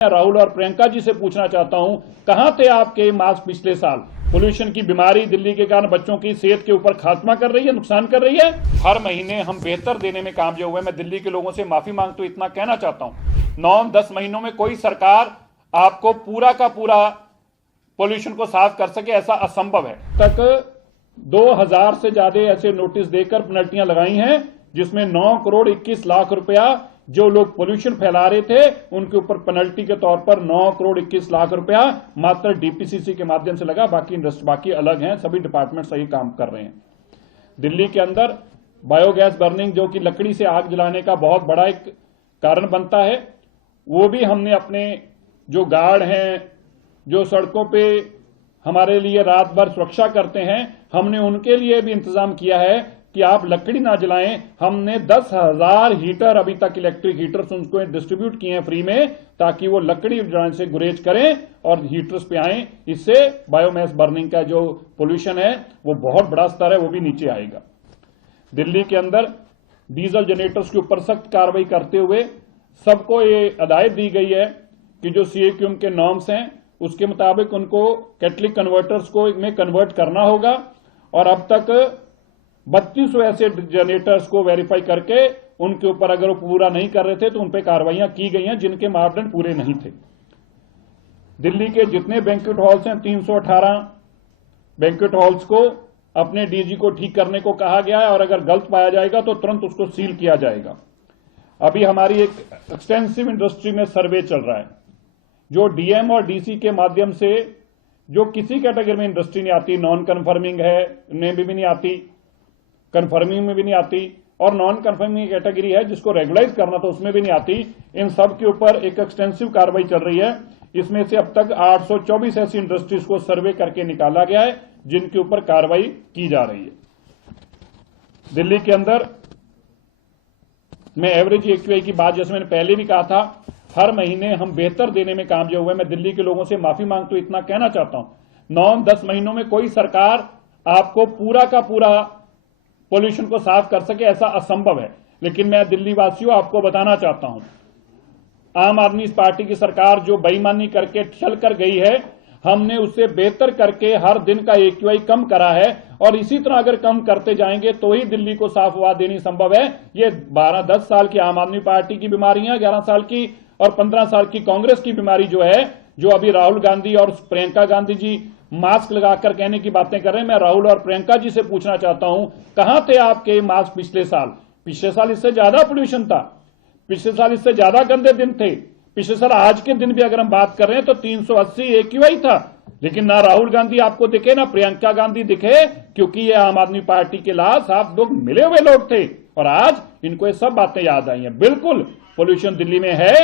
राहुल और प्रियंका जी से पूछना चाहता हूं, कहां थे आपके मास्क पिछले साल? पोल्यूशन की बीमारी दिल्ली के कारण बच्चों की सेहत के ऊपर खात्मा कर रही है, नुकसान कर रही है। हर महीने हम बेहतर देने में कामयाब हुए। मैं दिल्ली के लोगों से माफी मांगता हूं, इतना कहना चाहता हूं। 9-10 महीनों में कोई सरकार आपको पूरा का पूरा पोल्यूशन को साफ कर सके, ऐसा असंभव है। तक 2000 से ज्यादा ऐसे नोटिस देकर पेनल्टियां लगाई हैं, जिसमें 9 करोड़ 21 लाख रुपया जो लोग पोल्यूशन फैला रहे थे उनके ऊपर पेनल्टी के तौर पर 9 करोड़ 21 लाख रुपया मात्र डीपीसीसी के माध्यम से लगा। बाकी अलग हैं, सभी डिपार्टमेंट सही काम कर रहे हैं। दिल्ली के अंदर बायोगैस बर्निंग, जो कि लकड़ी से आग जलाने का बहुत बड़ा एक कारण बनता है, वो भी हमने अपने जो गार्ड हैं, जो सड़कों पे हमारे लिए रात भर सुरक्षा करते हैं, हमने उनके लिए भी इंतजाम किया है कि आप लकड़ी ना जलाएं। हमने 10,000 हीटर अभी तक इलेक्ट्रिक हीटर्स उनको डिस्ट्रीब्यूट किए हैं फ्री में, ताकि वो लकड़ी जलाने से गुरेज करें और हीटर्स पे आएं। इससे बायोमास बर्निंग का जो पोल्यूशन है वो बहुत बड़ा स्तर है, वो भी नीचे आएगा। दिल्ली के अंदर डीजल जनरेटर्स के ऊपर सख्त कार्रवाई करते हुए सबको ये हिदायत दी गई है कि जो CAQM के नॉर्म्स हैं उसके मुताबिक उनको कैटलिक कन्वर्टर्स को में कन्वर्ट करना होगा। और अब तक 3200 ऐसे जनरेटर्स को वेरीफाई करके उनके ऊपर अगर वो पूरा नहीं कर रहे थे तो उन पर कार्रवाइयां की गई हैं, जिनके मापदंड पूरे नहीं थे। दिल्ली के जितने बैंक्वेट हॉल्स हैं, 318 बैंक्वेट हॉल्स को अपने DG को ठीक करने को कहा गया है, और अगर गलत पाया जाएगा तो तुरंत उसको सील किया जाएगा। अभी हमारी एक एक्सटेंसिव इंडस्ट्री में सर्वे चल रहा है, जो DM और DC के माध्यम से, जो किसी कैटेगरी में इंडस्ट्री नहीं आती, नॉन कन्फर्मिंग है में भी नहीं आती, कन्फर्मिंग में भी नहीं आती, और नॉन कन्फर्मिंग कैटेगरी है जिसको रेगुलाइज करना तो उसमें भी नहीं आती, इन सब के ऊपर एक एक्सटेंसिव कार्रवाई चल रही है। इसमें से अब तक 824 ऐसी इंडस्ट्रीज को सर्वे करके निकाला गया है, जिनके ऊपर कार्रवाई की जा रही है। दिल्ली के अंदर मैं एवरेज AQI की बात, जैसे मैंने पहले भी कहा था, हर महीने हम बेहतर देने में कामयाब हुए। मैं दिल्ली के लोगों से माफी मांगता हूं, इतना कहना चाहता हूं। 9-10 महीनों में कोई सरकार आपको पूरा का पूरा पोल्यूशन को साफ कर सके, ऐसा असंभव है। लेकिन मैं दिल्ली वासियों आपको बताना चाहता हूं, आम आदमी पार्टी की सरकार जो बेईमानी करके चल कर गई है, हमने उससे बेहतर करके हर दिन का AQI कम करा है, और इसी तरह अगर कम करते जाएंगे तो ही दिल्ली को साफ हवा देनी संभव है। ये 12-10 साल की आम आदमी पार्टी की बीमारियां, 11 साल की और 15 साल की कांग्रेस की बीमारी जो है, जो अभी राहुल गांधी और प्रियंका गांधी जी मास्क लगाकर कहने की बातें कर रहे हैं। मैं राहुल और प्रियंका जी से पूछना चाहता हूं, कहां थे आपके मास्क पिछले साल? पिछले साल इससे ज्यादा पोल्यूशन था, पिछले साल इससे ज्यादा गंदे दिन थे। पिछले साल आज के दिन भी अगर हम बात कर रहे हैं तो 380 AQI था, लेकिन ना राहुल गांधी आपको दिखे ना प्रियंका गांधी दिखे, क्योंकि ये आम आदमी पार्टी के लाभ आप लोग मिले हुए लोग थे, और आज इनको ये सब बातें याद आई हैं। बिल्कुल पोल्यूशन दिल्ली में है,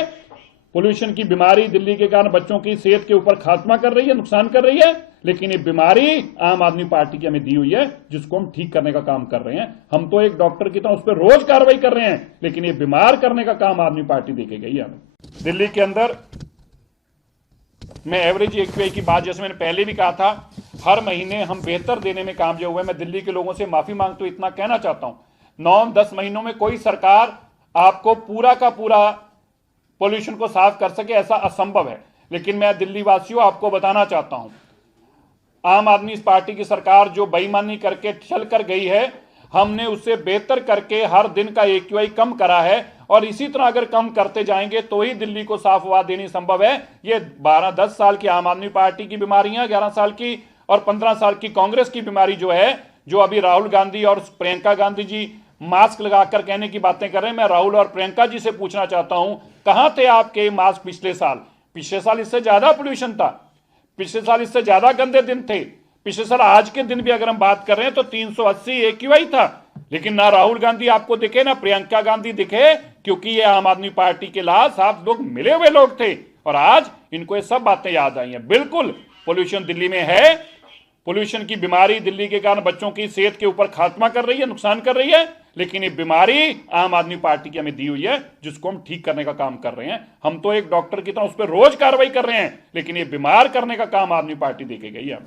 पोल्यूशन की बीमारी दिल्ली के कारण बच्चों की सेहत के ऊपर खात्मा कर रही है, नुकसान कर रही है, लेकिन ये बीमारी आम आदमी पार्टी की हमें दी हुई है, जिसको हम ठीक करने का काम कर रहे हैं। हम तो एक डॉक्टर की तरह उस पर रोज कार्रवाई कर रहे हैं, लेकिन ये बीमार करने का काम आदमी पार्टी देके गई है हमें। दिल्ली के अंदर मैं एवरेज AQI की बात, जैसे मैंने पहले भी कहा था, हर महीने हम बेहतर देने में कामयाब हुए। मैं दिल्ली के लोगों से माफी मांगता हूं, इतना कहना चाहता हूं। 9-10 महीनों में कोई सरकार आपको पूरा का पूरा पोल्यूशन को साफ कर सके, ऐसा असंभव है। लेकिन मैं दिल्ली वासियों आपको बताना चाहता हूं, आम आदमी पार्टी की सरकार जो बेईमानी करके चल कर गई है, हमने उससे बेहतर करके हर दिन का AQI कम करा है, और इसी तरह अगर कम करते जाएंगे तो ही दिल्ली को साफ हवा देनी संभव है। ये 12-10 साल की आम आदमी पार्टी की बीमारियां, 11 साल की और 15 साल की कांग्रेस की बीमारी जो है, जो अभी राहुल गांधी और प्रियंका गांधी जी मास्क लगाकर कहने की बातें कर रहे हैं। मैं राहुल और प्रियंका जी से पूछना चाहता हूं, कहां थे आपके मास्क पिछले साल? पिछले साल इससे ज्यादा पोल्यूशन था, पिछले साल इससे ज्यादा गंदे दिन थे। पिछले साल आज के दिन भी अगर हम बात कर रहे हैं तो 380 AQI था, लेकिन ना राहुल गांधी आपको दिखे ना प्रियंका गांधी दिखे, क्योंकि ये आम आदमी पार्टी के लाभ आप लोग मिले हुए लोग थे, और आज इनको ये सब बातें याद आई हैं। बिल्कुल पोल्यूशन दिल्ली में है, पोल्यूशन की बीमारी दिल्ली के कारण बच्चों की सेहत के ऊपर खात्मा कर रही है, नुकसान कर रही है, लेकिन ये बीमारी आम आदमी पार्टी की हमें दी हुई है, जिसको हम ठीक करने का काम कर रहे हैं। हम तो एक डॉक्टर की तरह उस पर रोज कार्रवाई कर रहे हैं, लेकिन ये बीमार करने का काम आदमी पार्टी देके गई है।